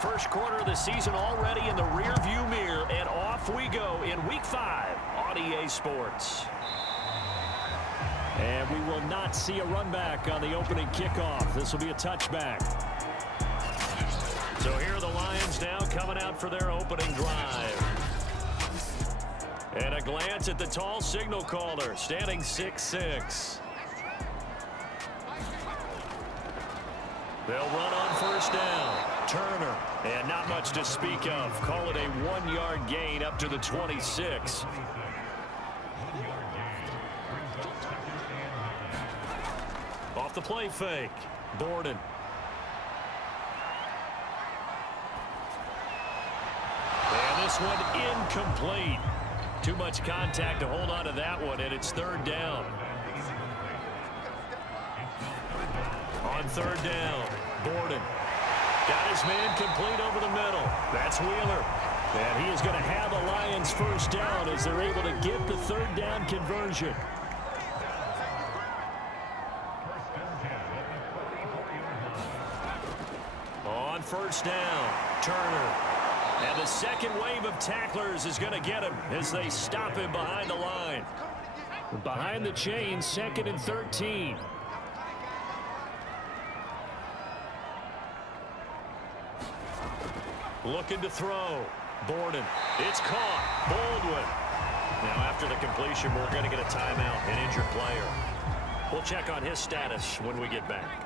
first quarter of the season already in the rearview mirror, and off we go in Week 5 on EA Sports. And we will not see a run back on the opening kickoff. This will be a touchback. So here are the Lions now coming out for their opening drive. And a glance at the tall signal caller, standing 6'6". They'll run on first down. Turner, and not much to speak of. Call it a 1-yard gain up to the 26. Off the play fake, Borden. And this one incomplete. Too much contact to hold on to that one, and it's third down. On third down, Borden got his man complete over the middle. That's Wheeler. And he is going to have a Lions first down as they're able to get the third down conversion. On first down, Turner. And the second wave of tacklers is going to get him as they stop him behind the line. Behind the chain, 2nd and 13. Looking to throw. Borden. It's caught. Baldwin. Now after the completion, we're going to get a timeout, an injured player. We'll check on his status when we get back.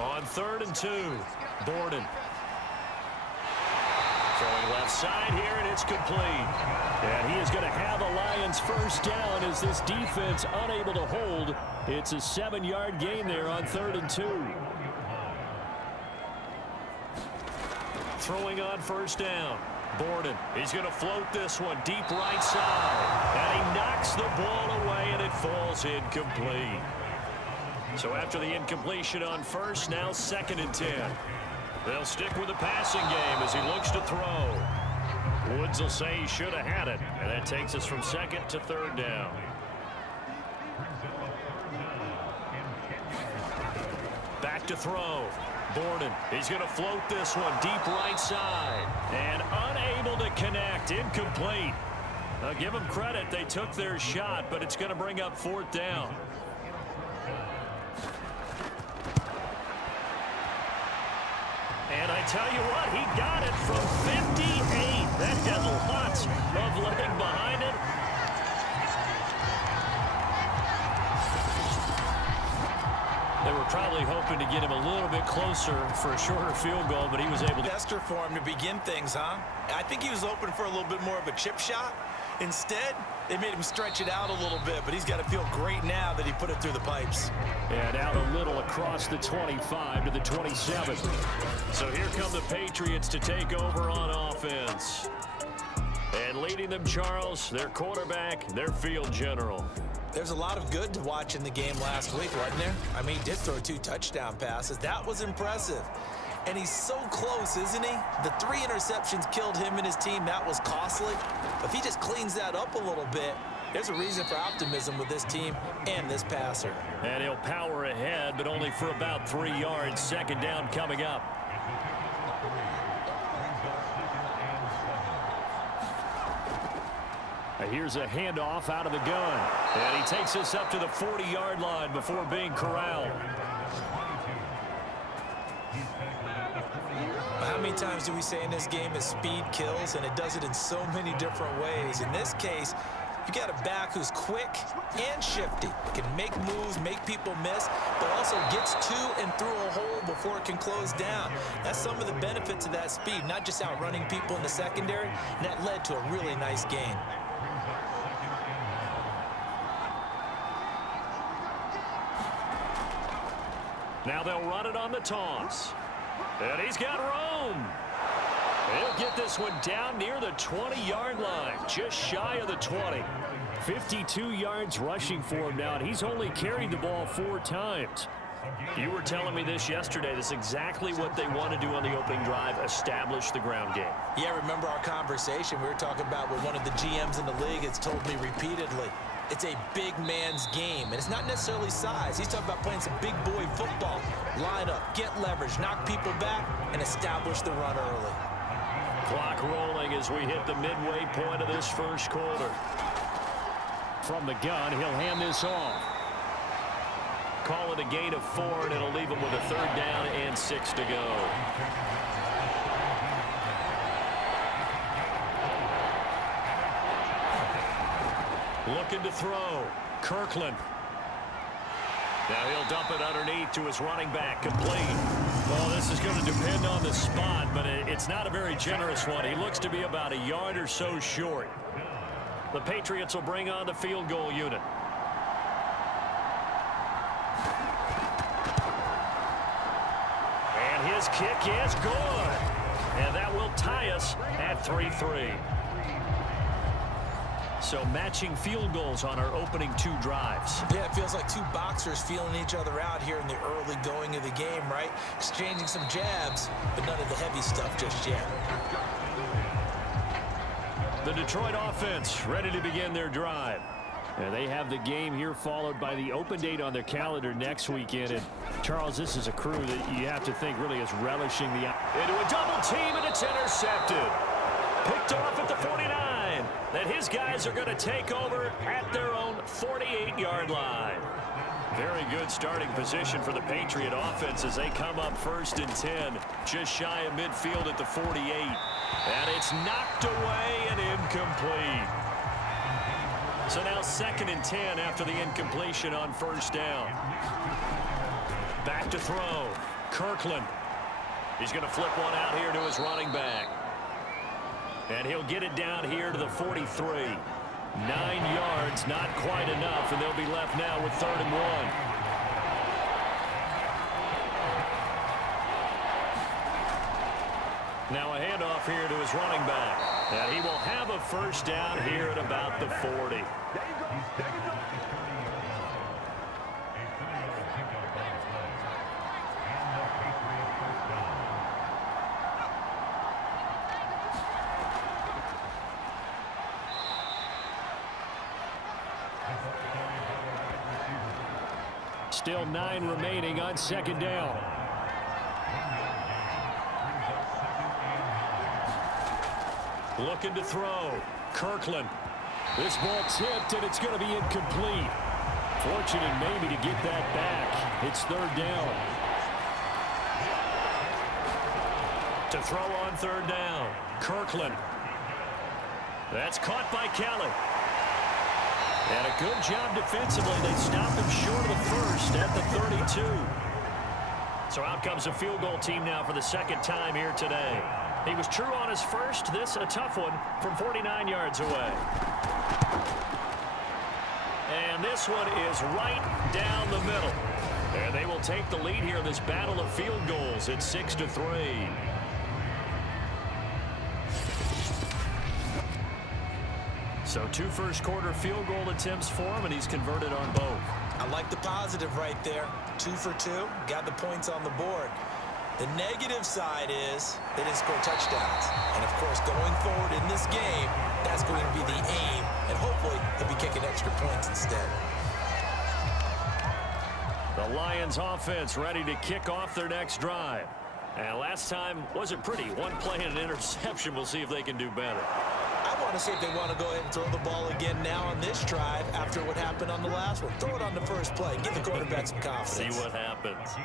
On 3rd and 2, Borden. Throwing left side here, and it's complete. And he is going to have a Lions first down as this defense unable to hold. It's a 7-yard gain there on 3rd and 2. Throwing on first down. Borden. He's going to float this one deep right side. And he knocks the ball away, and it falls incomplete. So after the incompletion on first, now 2nd and 10. They'll stick with the passing game as he looks to throw. Woods will say he should have had it. And that takes us from 2nd to 3rd down. Back to throw. Borden. He's going to float this one deep right side. And unable to connect. Incomplete. I'll give them credit. They took their shot, but it's going to bring up 4th down. And I tell you what, he got it from 58. That has lots of leg behind it. They were probably hoping to get him a little bit closer for a shorter field goal, but he was able to. Bester for him to begin things, huh? I think he was open for a little bit more of a chip shot. Instead, they made him stretch it out a little bit, but he's got to feel great now that he put it through the pipes. And out a little across the 25 to the 27. So here come the Patriots to take over on offense. And leading them, Charles, their quarterback, their field general. There's a lot of good to watch in the game last week, wasn't there? I mean, he did throw 2 touchdown passes. That was impressive. And he's so close, isn't he? The 3 interceptions killed him and his team. That was costly. If he just cleans that up a little bit, there's a reason for optimism with this team and this passer. And he'll power ahead, but only for about 3 yards. 2nd down coming up. And here's a handoff out of the gun. And he takes us up to the 40-yard line before being corralled. How many times do we say in this game that speed kills, and it does it in so many different ways? In this case, you got a back who's quick and shifty, can make moves, make people miss, but also gets to and through a hole before it can close down. That's some of the benefits of that speed, not just outrunning people in the secondary, and that led to a really nice gain. Now they'll run it on the toss. And he's got room. He'll get this one down near the 20-yard line, just shy of the 20. 52 yards rushing for him now, and he's only carried the ball 4 times. You were telling me this yesterday. This is exactly what they want to do on the opening drive, establish the ground game. Yeah, remember our conversation we were talking about with one of the GMs in the league has told me repeatedly, It's a big man's game, and it's not necessarily size. He's talking about playing some big boy football. Line up, get leverage, knock people back, and establish the run early. Clock rolling as we hit the midway point of this first quarter. From the gun, he'll hand this off. Call it a gain of 4, and it'll leave him with a 3rd down and 6 to go. Looking to throw. Kirkland. Now he'll dump it underneath to his running back. Complete. Well, this is going to depend on the spot, but it's not a very generous one. He looks to be about a yard or so short. The Patriots will bring on the field goal unit. And his kick is good. And that will tie us at 3-3. So matching field goals on our opening 2 drives. Yeah, it feels like 2 boxers feeling each other out here in the early going of the game, right? Exchanging some jabs, but none of the heavy stuff just yet. The Detroit offense ready to begin their drive. And they have the game here followed by the open date on their calendar next weekend. And Charles, this is a crew that you have to think really is relishing the... Into a double team, and it's intercepted. Picked off at the 49. That his guys are going to take over at their own 48-yard line. Very good starting position for the Patriot offense as they come up 1st and 10, just shy of midfield at the 48. And it's knocked away and incomplete. So now 2nd and 10 after the incompletion on 1st down. Back to throw. Kirkland. He's going to flip one out here to his running back. And he'll get it down here to the 43. 9 yards, not quite enough, and they'll be left now with 3rd and 1. Now a handoff here to his running back. And he will have a 1st down here at about the 40. Still 9 remaining on 2nd down. Looking to throw. Kirkland. This ball tipped, and it's going to be incomplete. Fortunate maybe to get that back. It's 3rd down. To throw on 3rd down. Kirkland. That's caught by Kelly. And a good job defensively. They stopped him short of the 1st at the 32. So out comes a field goal team now for the 2nd time here today. He was true on his 1st. This a tough one from 49 yards away. And this one is right down the middle. And they will take the lead here in this battle of field goals. It's 6-3. So 2 first-quarter field goal attempts for him, and he's converted on both. I like the positive right there. 2 for 2, got the points on the board. The negative side is they didn't score touchdowns. And, of course, going forward in this game, that's going to be the aim, and hopefully he'll be kicking extra points instead. The Lions offense ready to kick off their next drive. And last time wasn't pretty. 1 play and an interception. We'll see if they can do better. I want to see if they want to go ahead and throw the ball again now on this drive after what happened on the last one. Throw it on the first play. Give the quarterback some confidence. See what happens.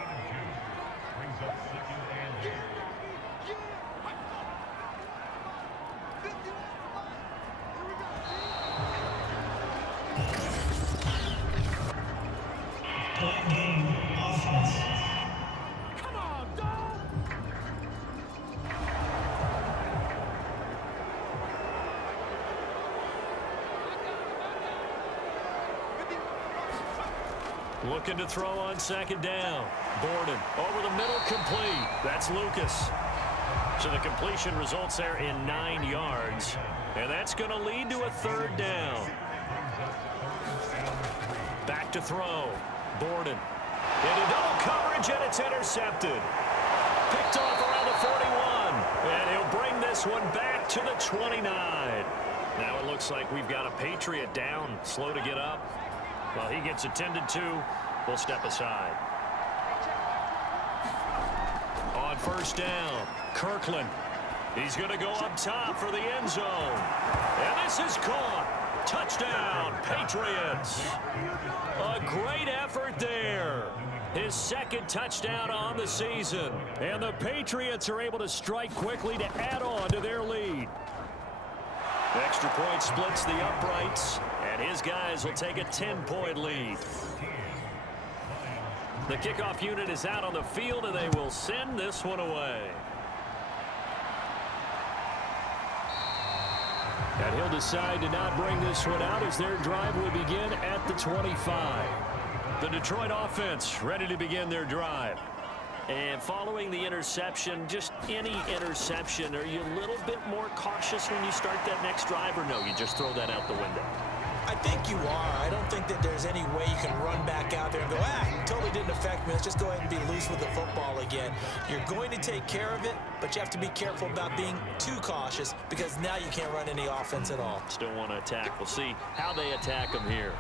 Looking to throw on 2nd down. Borden over the middle, complete. That's Lucas. So the completion results there in 9 yards. And that's going to lead to a 3rd down. Back to throw. Borden. Into double coverage, and it's intercepted. Picked off around the 41. And he'll bring this one back to the 29. Now it looks like we've got a Patriot down, slow to get up. Well, he gets attended to. We'll step aside. On first down, Kirkland. He's going to go up top for the end zone. And this is caught. Touchdown, Patriots. A great effort there. His second touchdown on the season. And the Patriots are able to strike quickly to add on to their lead. Extra point splits the uprights, and his guys will take a 10-point lead. The kickoff unit is out on the field, and they will send this one away. And he'll decide to not bring this one out as their drive will begin at the 25. The Detroit offense ready to begin their drive. And following the interception, just any interception, are you a little bit more cautious when you start that next drive, or no, you just throw that out the window? I think you are. I don't think that there's any way you can run back out there and go, totally didn't affect me. Let's just go ahead and be loose with the football again. You're going to take care of it, but you have to be careful about being too cautious because now you can't run any offense at all. Still want to attack. We'll see how they attack him here.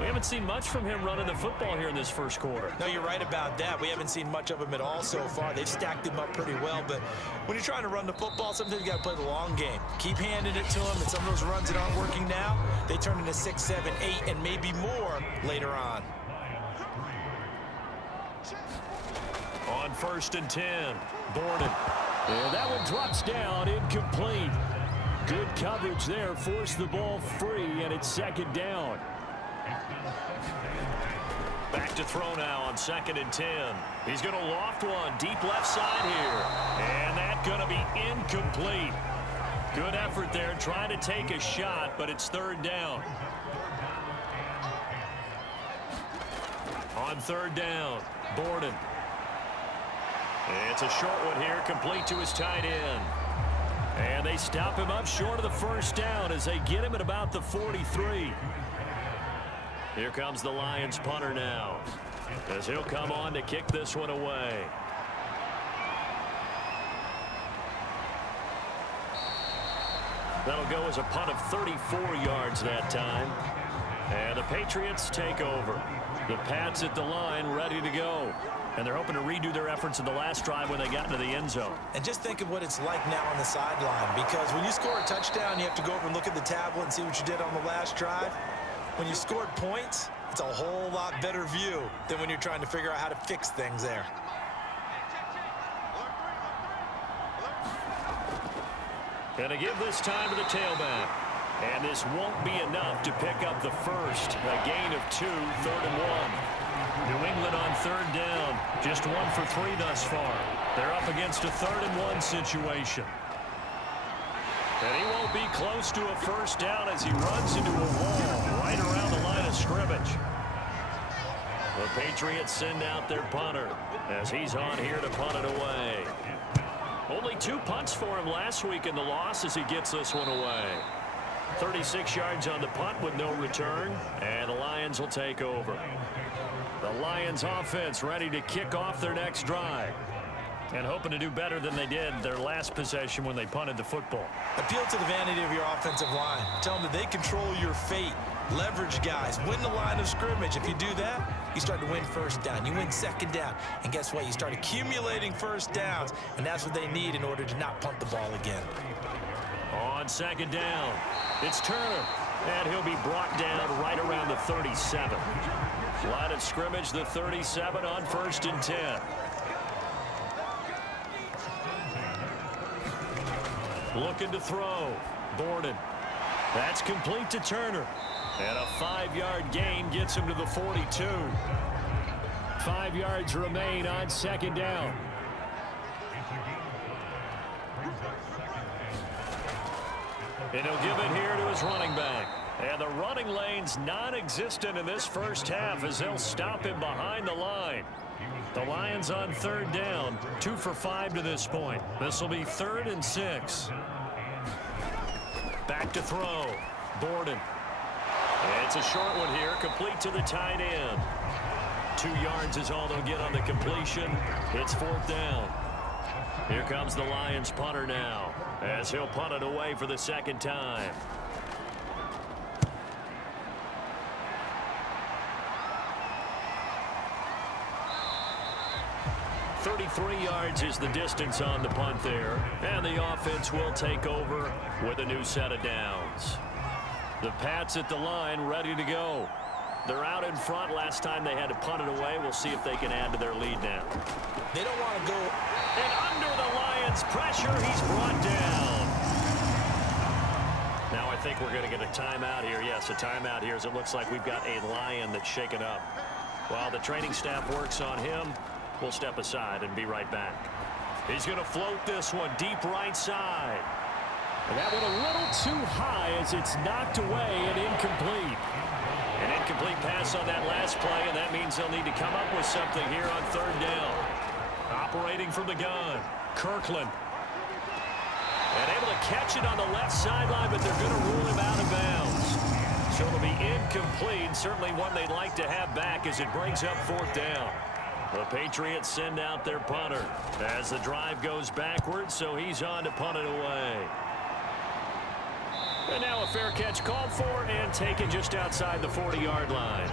We haven't seen much from him running the football here in this first quarter. No, you're right about that. We haven't seen much of him at all so far. They've stacked him up pretty well, but when you're trying to run the football, sometimes you got to play the long game. Keep handing it to him, and some of those runs that aren't working now, they turn into 6, 7, 8, and maybe more later on. On first and 10, Borden. And that one drops down, incomplete. Good coverage there, forced the ball free, and it's second down. Back to throw now on second and 10. He's going to loft one deep left side here. And that's going to be incomplete. Good effort there trying to take a shot, but it's third down. On third down, Borden. It's a short one here, complete to his tight end. And they stop him up short of the first down as they get him at about the 43. Here comes the Lions punter now, as he'll come on to kick this one away. That'll go as a punt of 34 yards that time. And the Patriots take over. The Pats at the line ready to go. And they're hoping to redo their efforts in the last drive when they got into the end zone. And just think of what it's like now on the sideline, because when you score a touchdown, you have to go over and look at the tablet and see what you did on the last drive. When you scored points, it's a whole lot better view than when you're trying to figure out how to fix things there. Gonna give this time to the tailback. And this won't be enough to pick up the first. A gain of 2, third and 1. New England on third down. Just 1 for 3 thus far. They're up against a third and 1 situation. And he won't be close to a first down as he runs into a wall right around the line of scrimmage. The Patriots send out their punter as he's on here to punt it away. Only 2 punts for him last week in the loss as he gets this one away. 36 yards on the punt with no return, and the Lions will take over. The Lions offense ready to kick off their next drive. And hoping to do better than they did their last possession when they punted the football. Appeal to the vanity of your offensive line. Tell them that they control your fate. Leverage guys. Win the line of scrimmage. If you do that, you start to win first down. You win second down. And guess what? You start accumulating first downs. And that's what they need in order to not punt the ball again. On second down, it's Turner. And he'll be brought down right around the 37. Line of scrimmage, the 37 on first and 10. Looking to throw. Borden. That's complete to Turner. And a 5-yard gain gets him to the 42. 5 yards remain on second down. And he'll give it here to his running back. And the running lane's non-existent in this first half as they'll stop him behind the line. The Lions on third down, 2 for 5 to this point. This will be 3rd and 6. Back to throw. Borden. It's a short one here, complete to the tight end. 2 yards is all they'll get on the completion. It's 4th down. Here comes the Lions punter now, as he'll punt it away for the second time. 33 yards is the distance on the punt there, and the offense will take over with a new set of downs. The Pats at the line ready to go. They're out in front. Last time they had to punt it away. We'll see if they can add to their lead now. They don't want to go. And under the Lions' pressure, he's brought down. Now I think we're going to get a timeout here. Yes, a timeout here, as it looks like we've got a Lion that's shaken up. While the training staff works on him, we'll step aside and be right back. He's going to float this one deep right side. And that one a little too high as it's knocked away and incomplete. An incomplete pass on that last play, and that means they'll need to come up with something here on third down. Operating from the gun, Kirkland. And able to catch it on the left sideline, but they're going to rule him out of bounds. So it'll be incomplete, certainly one they'd like to have back as it brings up fourth down. The Patriots send out their punter as the drive goes backwards, so he's on to punt it away. And now a fair catch called for and taken just outside the 40-yard line.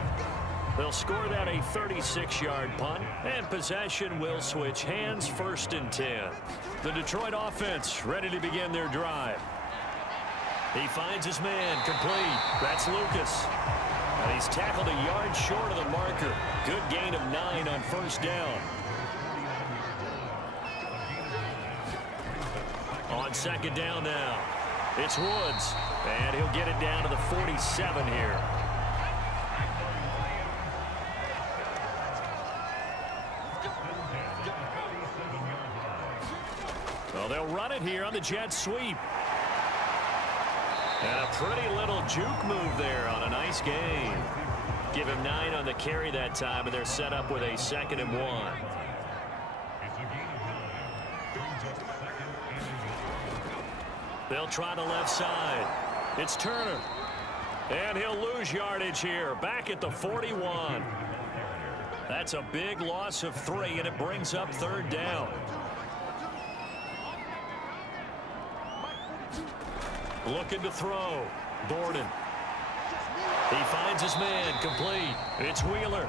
They'll score that a 36-yard punt, and possession will switch hands, 1st and 10. The Detroit offense ready to begin their drive. He finds his man, complete. That's Lucas. And he's tackled a yard short of the marker. Good gain of 9 on 1st down. On 2nd down now, it's Woods. And he'll get it down to the 47 here. Well, they'll run it here on the jet sweep. And a pretty little juke move there on a nice gain. Give him 9 on the carry that time, and they're set up with a 2nd and 1. They'll try the left side. It's Turner. And he'll lose yardage here. Back at the 41. That's a big loss of 3, and it brings up 3rd down. Looking to throw. Borden. He finds his man, complete. It's Wheeler.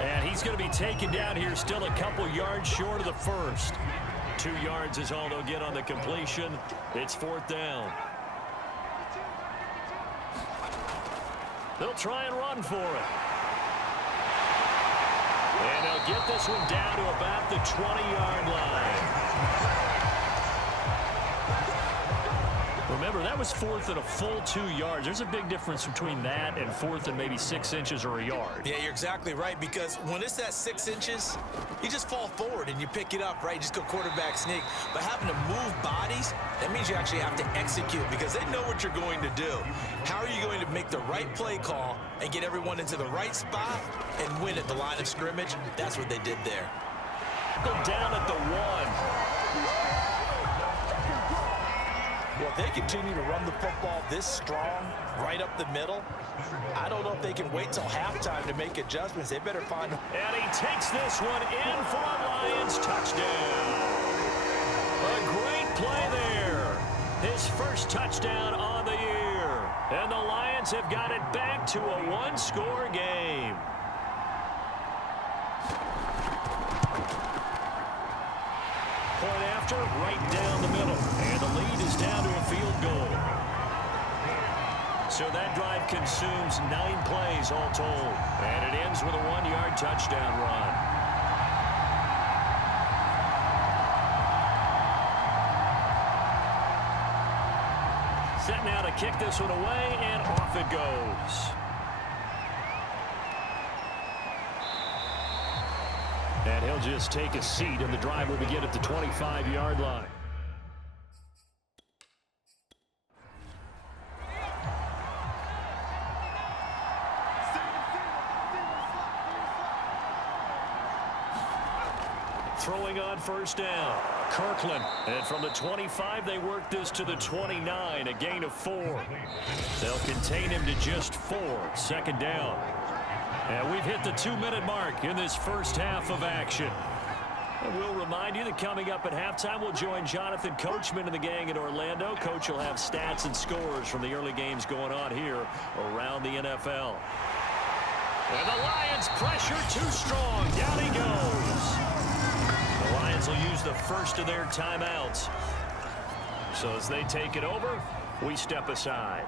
And he's going to be taken down here, still a couple yards short of the 1st. 2 yards is all they'll get on the completion. It's 4th down. They'll try and run for it. And they'll get this one down to about the 20-yard line. Remember, that was 4th and a full 2 yards. There's a big difference between that and 4th and maybe 6 inches or a yard. Yeah, you're exactly right, because when it's that 6 inches, you just fall forward and you pick it up, right? You just go quarterback sneak. But having to move bodies, that means you actually have to execute because they know what you're going to do. How are you going to make the right play call and get everyone into the right spot and win at the line of scrimmage? That's what they did there. Go down at the 1. Well, if they continue to run the football this strong, right up the middle, I don't know if they can wait till halftime to make adjustments. They better find... And he takes this one in for a Lions touchdown. A great play there. His first touchdown on the year. And the Lions have got it back to a 1-score game. Point after, right down the middle. And the lead is down to a field goal. So that drive consumes 9 plays all told. And it ends with a 1-yard touchdown run. Set now to kick this one away, and off it goes. And he'll just take a seat, and the drive will begin at the 25-yard line. Throwing on 1st down, Kirkland. And from the 25, they work this to the 29, a gain of 4. They'll contain him to just 4, 2nd down. And we've hit the 2-minute mark in this first half of action. And we'll remind you that coming up at halftime, we'll join Jonathan Coachman and the gang in Orlando. Coach will have stats and scores from the early games going on here around the NFL. And the Lions pressure too strong. Down he goes. The Lions will use the first of their timeouts. So as they take it over, we step aside.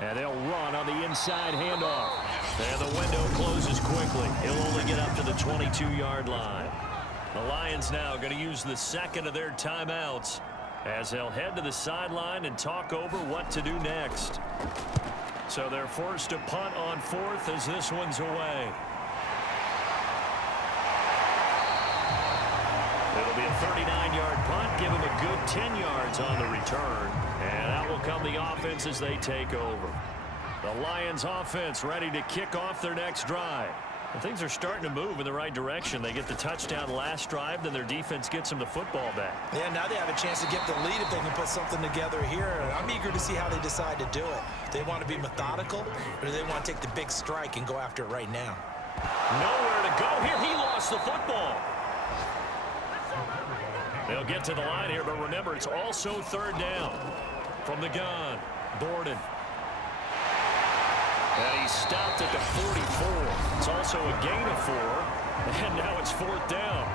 And they'll run on the inside handoff. And the window closes quickly. He'll only get up to the 22-yard line. The Lions now going to use the second of their timeouts as they'll head to the sideline and talk over what to do next. So they're forced to punt on fourth as this one's away. It'll be a 39-yard punt. Give him a good 10 yards on the return. And out will come the offense as they take over. The Lions offense ready to kick off their next drive. And things are starting to move in the right direction. They get the touchdown last drive, then their defense gets them the football back. Yeah, now they have a chance to get the lead if they can put something together here. I'm eager to see how they decide to do it. Do they want to be methodical, or do they want to take the big strike and go after it right now? Nowhere to go here. He lost the football. They'll get to the line here, but remember, it's also third down. From the gun, Borden. And he stopped at the 44. It's also a gain of 4. And now it's fourth down.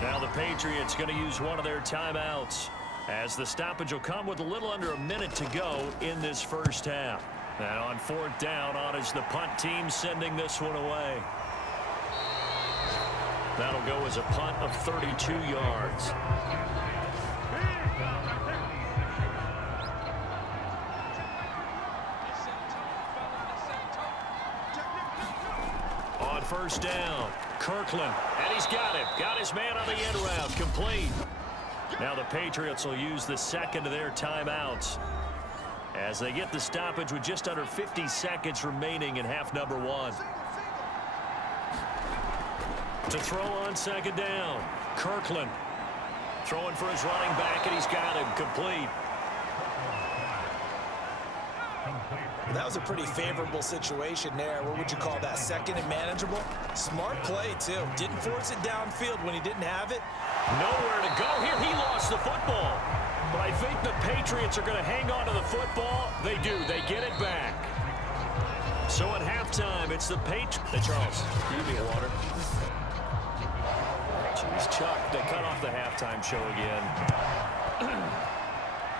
Now the Patriots going to use one of their timeouts as the stoppage will come with a little under a minute to go in this first half. And on fourth down, on is the punt team sending this one away. That'll go as a punt of 32 yards. On first down, Kirkland, and he's got it. Got his man on the end route, complete. Now the Patriots will use the second of their timeouts as they get the stoppage with just under 50 seconds remaining in half number one. To throw on second down, Kirkland throwing for his running back, and he's got him complete. That was a pretty favorable situation there. What would you call that? Second and manageable? Smart play, too. Didn't force it downfield when he didn't have it. Nowhere to go here. He lost the football. But I think the Patriots are going to hang on to the football. They do. They get it back. So at halftime, it's the Patriots. Hey, Charles, can you give me a water? Jeez, Chuck, they cut off the halftime show again.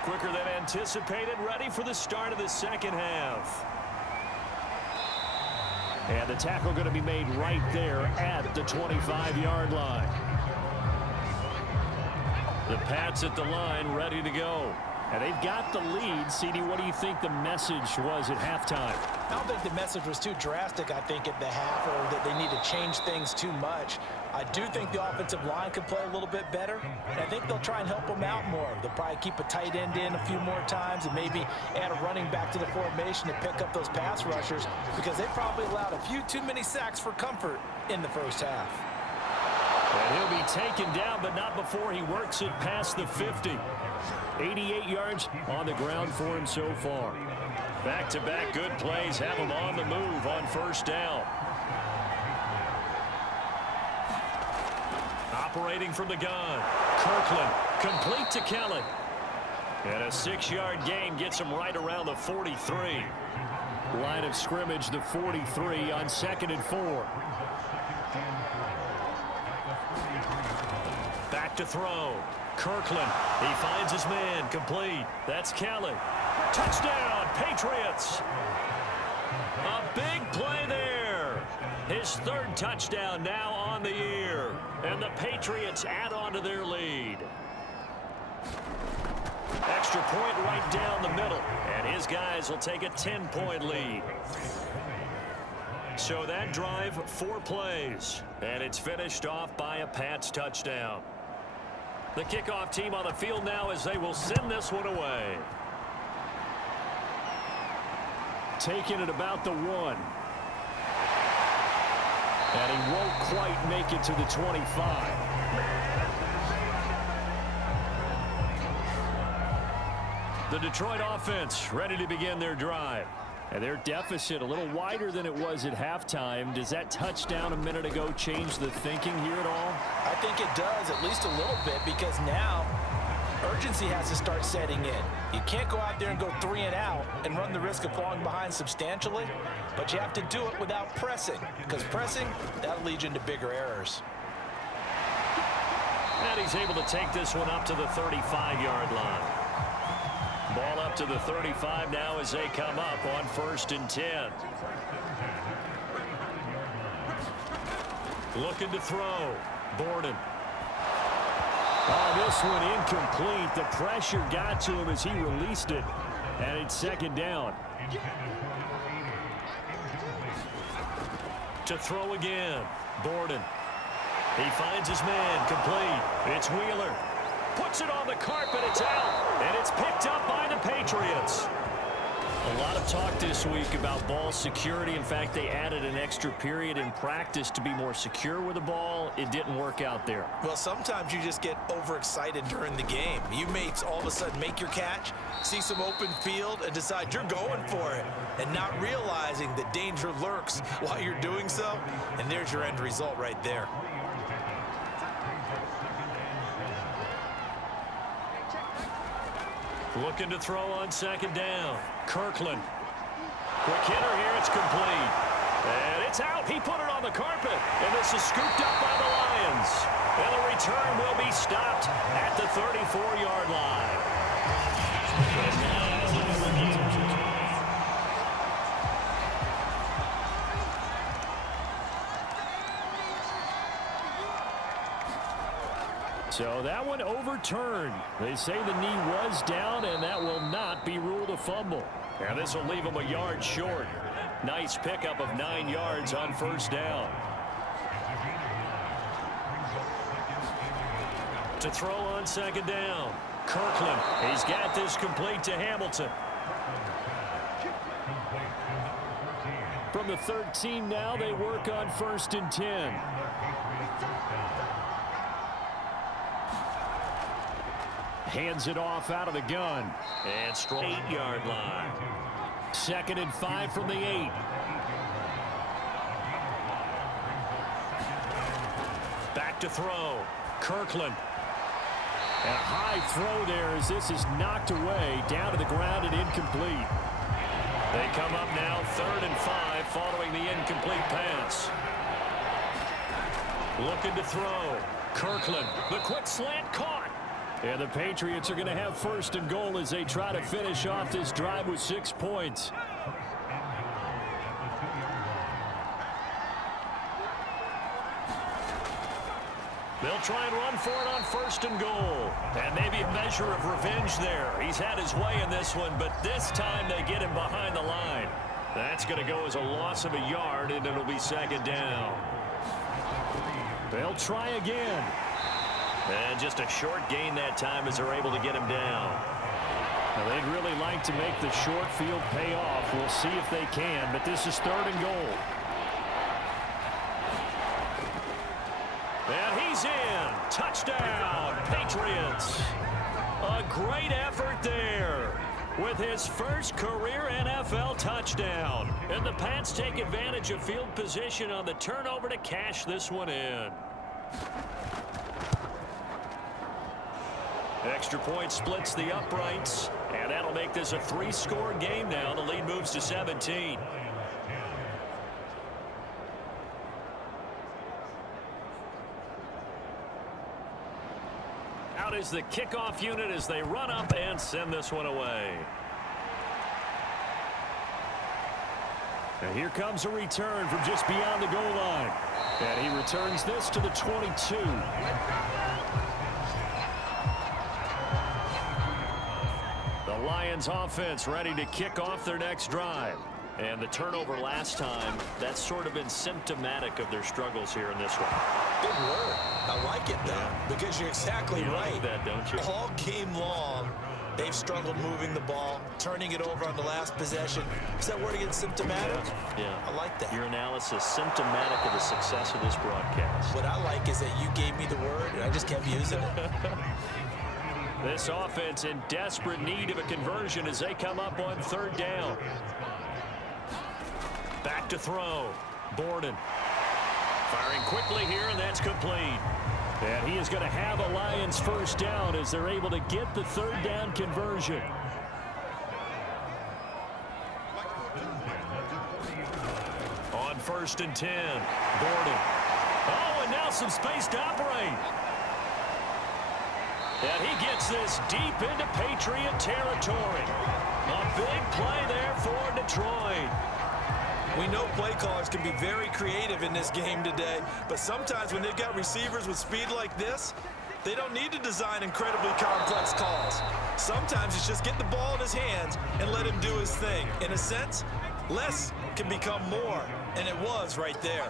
Quicker than anticipated, ready for the start of the second half. And the tackle going to be made right there at the 25-yard line. The Pats at the line, ready to go. And they've got the lead. CD, what do you think the message was at halftime? I don't think the message was too drastic, I think, at the half, or that they need to change things too much. I do think the offensive line could play a little bit better, and I think they'll try and help them out more. They'll probably keep a tight end in a few more times and maybe add a running back to the formation to pick up those pass rushers, because they probably allowed a few too many sacks for comfort in the first half. And he'll be taken down, but not before he works it past the 50. 88 yards on the ground for him so far. Back-to-back good plays have him on the move on first down. Operating from the gun, Kirkland, complete to Kelly. And a 6-yard gain gets him right around the 43. Line of scrimmage, the 43 on 2nd and 4. Back to throw. Kirkland, he finds his man, complete. That's Kelly. Touchdown, Patriots. A big play there. His third touchdown now on the year. And the Patriots add on to their lead. Extra point right down the middle. And his guys will take a 10-point lead. So that drive, 4 plays. And it's finished off by a Pats touchdown. The kickoff team on the field now as they will send this one away. Taking it about the 1. And he won't quite make it to the 25. The Detroit offense ready to begin their drive. And their deficit a little wider than it was at halftime. Does that touchdown a minute ago change the thinking here at all? I think it does, at least a little bit, because now urgency has to start setting in. You can't go out there and go 3 and out and run the risk of falling behind substantially, but you have to do it without pressing, because pressing, that'll lead you into bigger errors. And he's able to take this one up to the 35-yard line. Ball up to the 35 now as they come up on 1st and 10. Looking to throw. Borden. Oh, this one incomplete. The pressure got to him as he released it. And it's 2nd down. To throw again. Borden. He finds his man. Complete. It's Wheeler. Puts it on the carpet. It's out. And it's picked up by the Patriots. A lot of talk this week about ball security. In fact, they added an extra period in practice to be more secure with the ball. It didn't work out there. Well, sometimes you just get overexcited during the game. You may all of a sudden make your catch, see some open field, and decide you're going for it, and not realizing that danger lurks while you're doing so. And there's your end result right there. Looking to throw on 2nd down. Kirkland. Quick hitter here. It's complete. And it's out. He put it on the carpet. And this is scooped up by the Lions. And the return will be stopped at the 34-yard line. So that one overturned. They say the knee was down, and that will not be ruled a fumble. And this will leave him a yard short. Nice pickup of 9 yards on 1st down. To throw on 2nd down. Kirkland. He's got this complete to Hamilton. From the 13 now, they work on 1st and 10. Hands it off out of the gun. And strong 8-yard line. 2nd and 5 from the 8. Back to throw. Kirkland. And a high throw there as this is knocked away down to the ground and incomplete. They come up now 3rd and 5 following the incomplete pass. Looking to throw. Kirkland. The quick slant caught. And the Patriots are going to have 1st and goal as they try to finish off this drive with 6 points. They'll try and run for it on 1st and goal. And maybe a measure of revenge there. He's had his way in this one, but this time they get him behind the line. That's going to go as a loss of a yard, and it'll be 2nd down. They'll try again. And just a short gain that time as they're able to get him down. Now, they'd really like to make the short field pay off. We'll see if they can, but this is 3rd and goal. And he's in. Touchdown, Patriots. A great effort there with his first career NFL touchdown. And the Pats take advantage of field position on the turnover to cash this one in. Extra point splits the uprights, and that'll make this a 3-score game now. The lead moves to 17. Out is the kickoff unit as they run up and send this one away. And here comes a return from just beyond the goal line. And he returns this to the 22. The Lions offense ready to kick off their next drive. And the turnover last time, that's sort of been symptomatic of their struggles here in this one. Good word. I like it, though, because you're exactly right. Like that, don't you? All game long, they've struggled moving the ball, turning it over on the last possession. Is that word again, symptomatic? Yeah. I like that. Your analysis, symptomatic of the success of this broadcast. What I like is that you gave me the word, and I just kept using it. This offense in desperate need of a conversion as they come up on 3rd down. to throw. Borden firing quickly here, and that's complete. And he is going to have a Lions first down as they're able to get the third down conversion. On 1st and 10, Borden. Oh, and now some space to operate. And he gets this deep into Patriot territory. A big play there for Detroit. We know play callers can be very creative in this game today, but sometimes when they've got receivers with speed like this, they don't need to design incredibly complex calls. Sometimes it's just get the ball in his hands and let him do his thing. In a sense, less can become more, and it was right there.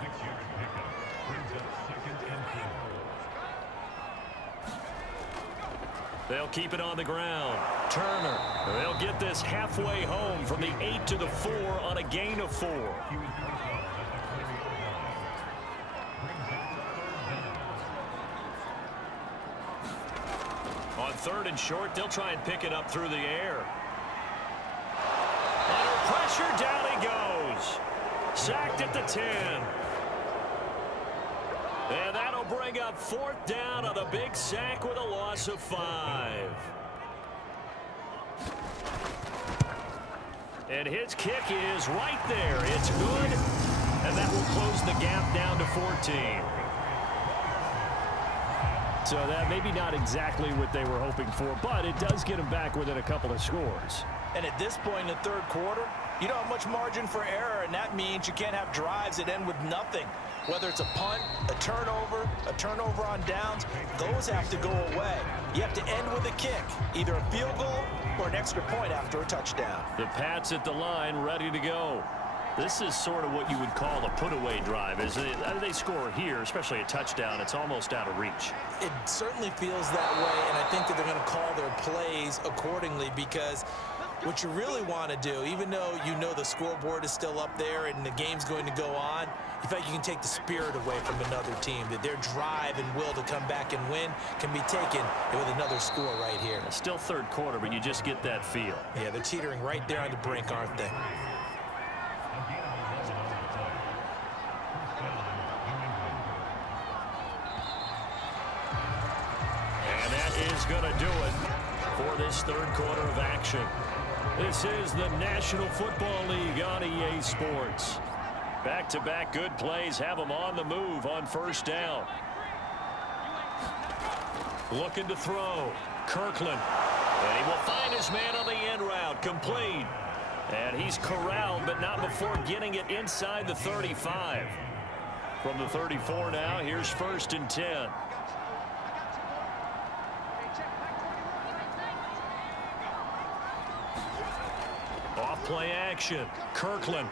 They'll keep it on the ground. Turner. They'll get this halfway home from the 8 to the 4 on a gain of 4. On 3rd and short, they'll try and pick it up through the air. Under pressure, down he goes. Sacked at the 10. And that'll bring up 4th down on a big sack with a loss of 5. And his kick is right there. It's good. And that will close the gap down to 14. So that maybe not exactly what they were hoping for, but it does get them back within a couple of scores. And at this point in the third quarter, you don't have much margin for error, and that means you can't have drives that end with nothing. Whether it's a punt, a turnover on downs, those have to go away. You have to end with a kick, either a field goal or an extra point after a touchdown. The Pats at the line, ready to go. This is sort of what you would call a put-away drive. As they score here, especially a touchdown, it's almost out of reach. It certainly feels that way, and I think that they're going to call their plays accordingly, because what you really want to do, even though you know the scoreboard is still up there and the game's going to go on, in fact, you can take the spirit away from another team, that their drive and will to come back and win can be taken with another score right here. Still third quarter, but you just get that feel. Yeah, they're teetering right there on the brink, aren't they? And that is going to do it for this third quarter of action. This is the National Football League on EA Sports. Back-to-back good plays have them on the move on first down. Looking to throw. Kirkland. And he will find his man on the end route. Complete. And he's corralled, but not before getting it inside the 35. From the 34 now, here's 1st and 10. Off play action. Kirkland.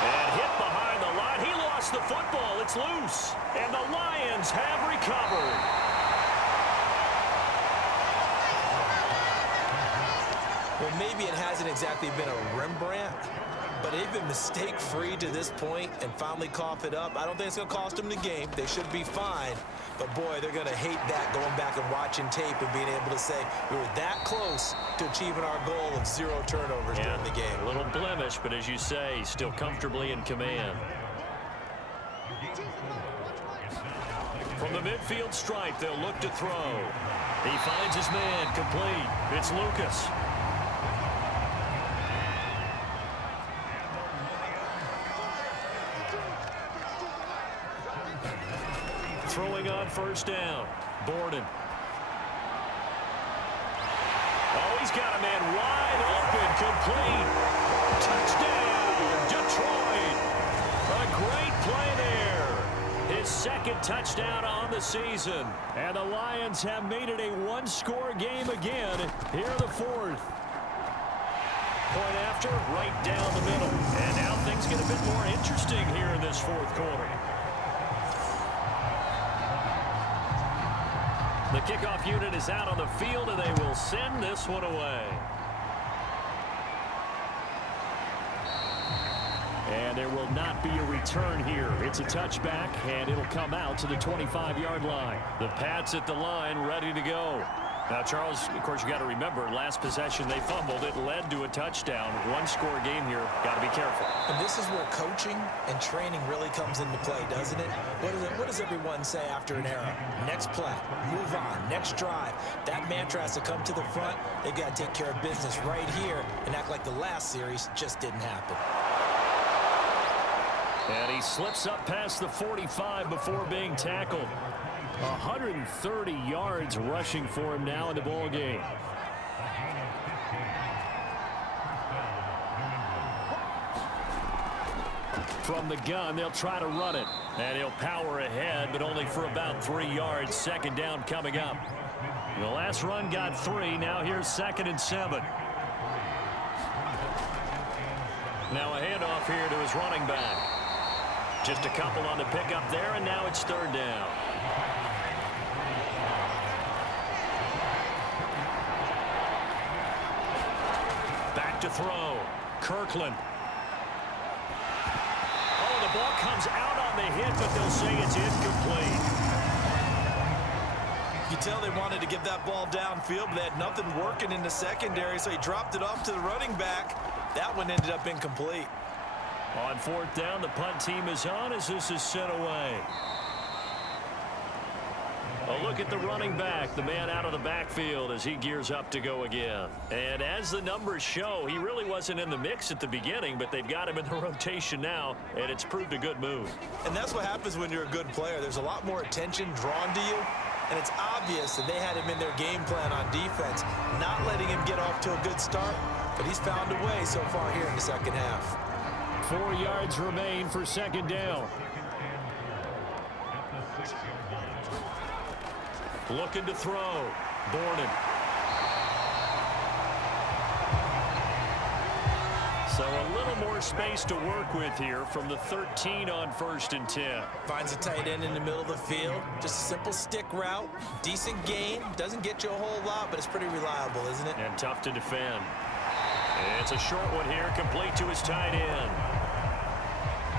And hit behind the line. He lost the football. It's loose. And the Lions have recovered. Well, maybe it hasn't exactly been a Rembrandt, but they've been mistake-free to this point and finally cough it up. I don't think it's going to cost them the game. They should be fine. But, boy, they're going to hate that, going back and watching tape and being able to say we were that close to achieving our goal of 0 turnovers during the game. A little blemish, but as you say, still comfortably in command. From the midfield stripe, they'll look to throw. He finds his man, complete. It's Lucas. Throwing on first down. Borden. Oh, he's got a man wide open. Complete. Touchdown, Detroit. A great play there. His second touchdown on the season. And the Lions have made it a one-score game again. Here the fourth. Point after, right down the middle. And now things get a bit more interesting here in this fourth quarter. The kickoff unit is out on the field, and they will send this one away. And there will not be a return here. It's a touchback, and it'll come out to the 25-yard line. The Pats at the line, ready to go. Now, Charles, of course, you got to remember, last possession they fumbled. It led to a touchdown. One-score game here. Got to be be careful. And this is where coaching and training really comes into play, doesn't it? What does everyone say after an error? Next play, move on, next drive. That mantra has to come to the front. They've got to take care of business right here and act like the last series just didn't happen. And he slips up past the 45 before being tackled. 130 yards rushing for him now in the ball game. From the gun, they'll try to run it. And he'll power ahead, but only for about 3 yards. Second down coming up. The last run got 3. Now here's 2nd and 7. Now a handoff here to his running back. Just a couple on the pickup there, and now it's 3rd down. Back to throw. Kirkland. Oh, the ball comes out on the hit, but they'll say it's incomplete. You can tell they wanted to get that ball downfield, but they had nothing working in the secondary, so he dropped it off to the running back. That one ended up incomplete. On 4th down, the punt team is on as this is sent away. A look at the running back, the man out of the backfield as he gears up to go again. And as the numbers show, he really wasn't in the mix at the beginning, but they've got him in the rotation now, and it's proved a good move. And that's what happens when you're a good player. There's a lot more attention drawn to you, and it's obvious that they had him in their game plan on defense, not letting him get off to a good start, but he's found a way so far here in the second half. 4 yards remain for 2nd down. Looking to throw. Borden. So a little more space to work with here from the 13 on 1st and 10. Finds a tight end in the middle of the field. Just a simple stick route. Decent gain. Doesn't get you a whole lot, but it's pretty reliable, isn't it? And tough to defend. It's a short one here, complete to his tight end.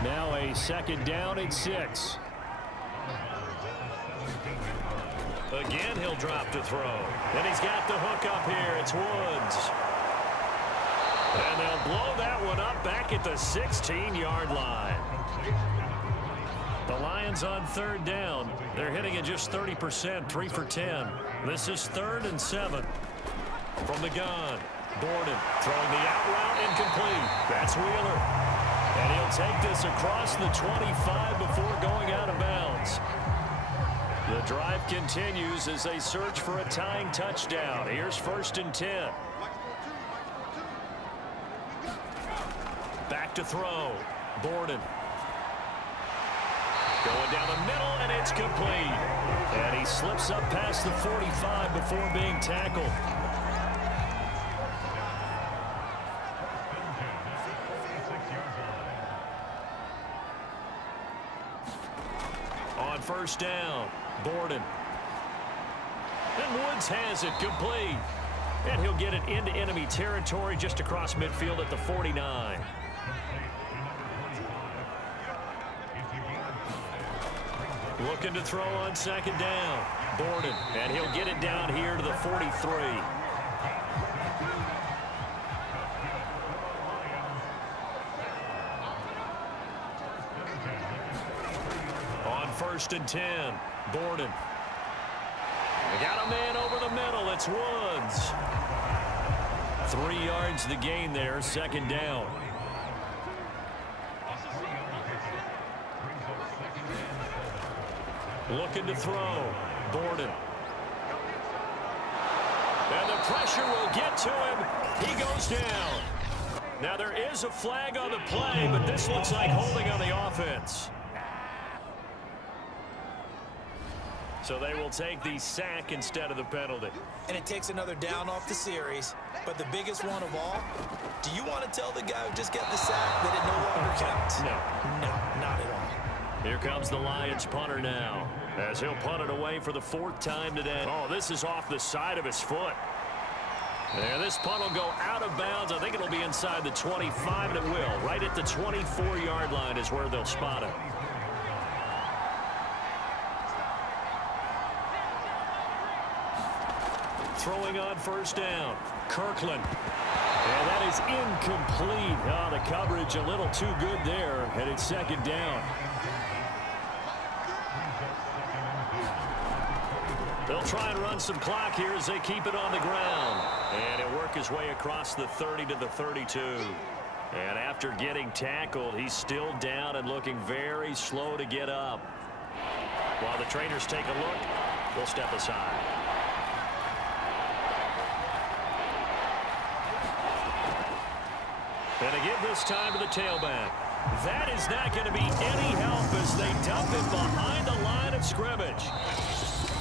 Now a 2nd down and 6. Again, he'll drop to throw. And he's got the hook up here. It's Woods. And they'll blow that one up back at the 16-yard line. The Lions on 3rd down. They're hitting at just 30%, 3 for 10. This is 3rd and 7. From the gun, Borden throwing the out route incomplete. That's Wheeler. And he'll take this across the 25 before going out of bounds. The drive continues as they search for a tying touchdown. Here's 1st and 10. Back to throw. Borden. Going down the middle, and it's complete. And he slips up past the 45 before being tackled. On 1st down, Borden. And Woods has it complete. And he'll get it into enemy territory just across midfield at the 49. Looking to throw on 2nd down. Borden. And he'll get it down here to the 43. On 1st and 10. Borden. They got a man over the middle. It's Woods. 3 yards the gain there. 2nd down. Looking to throw. Borden. And the pressure will get to him. He goes down. Now there is a flag on the play, but this looks like holding on the offense. So they will take the sack instead of the penalty. And it takes another down off the series. But the biggest one of all, do you want to tell the guy who just got the sack that it no longer counts? No, not at all. Here comes the Lions punter now, as he'll punt it away for the 4th time today. Oh, this is off the side of his foot. And this punt will go out of bounds. I think it'll be inside the 25, and it will. Right at the 24-yard line is where they'll spot it. Throwing on 1st down, Kirkland. And that is incomplete. Oh, the coverage a little too good there, and it's second down. They'll try and run some clock here as they keep it on the ground. And he'll work his way across the 30 to the 32. And after getting tackled, he's still down and looking very slow to get up. While the trainers take a look, we'll step aside. And again this time to the tailback. That is not going to be any help as they dump it behind the line of scrimmage.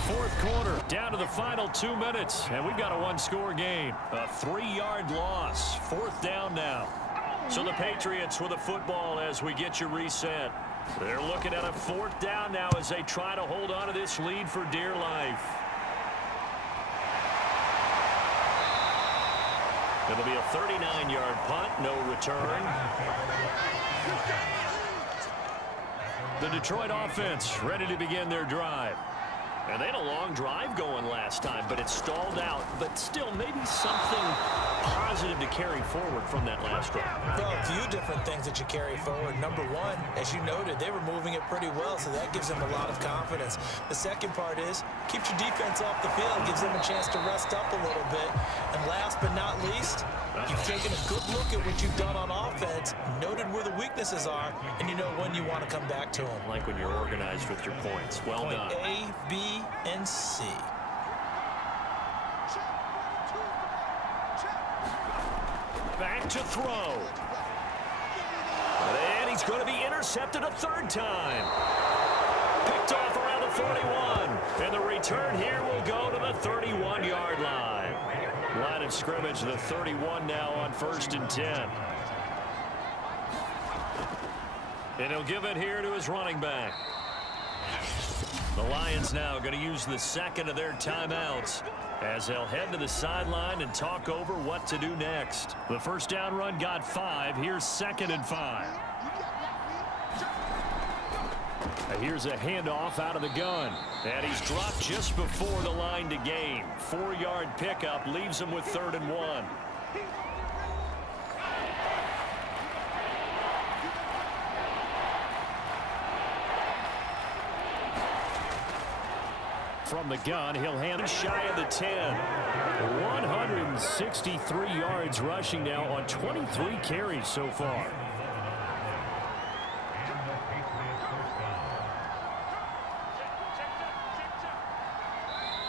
Fourth quarter, down to the final 2 minutes, and we've got a one-score game. A 3-yard loss. Fourth down now. So the Patriots with the football as we get you reset. They're looking at a fourth down now as they try to hold on to this lead for dear life. It'll be a 39-yard punt, no return. The Detroit offense ready to begin their drive. And they had a long drive going last time, but it stalled out. But still, maybe something positive to carry forward from that last drive. Well, a few different things that you carry forward. Number one, as you noted, they were moving it pretty well, so that gives them a lot of confidence. The second part is, keeps your defense off the field, gives them a chance to rest up a little bit. And last but not least, you've taken a good look at what you've done on offense, noted where the weaknesses are, and you know when you want to come back to them. Like when you're organized with your points. Well Point done. A, B, and C. Back to throw. And he's going to be intercepted a third time. Picked off around the 41. And the return here will go to the 31-yard line. Line of scrimmage, the 31 now on 1st and 10. And he'll give it here to his running back. The Lions now going to use the second of their timeouts as they'll head to the sideline and talk over what to do next. The first down run got 5. Here's 2nd and 5. Here's a handoff out of the gun. And he's dropped just before the line to gain. 4-yard pickup leaves him with 3rd and 1. From the gun, he'll hand it shy of the 10. 163 yards rushing now on 23 carries so far.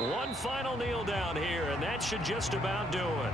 One final kneel down here, and that should just about do it.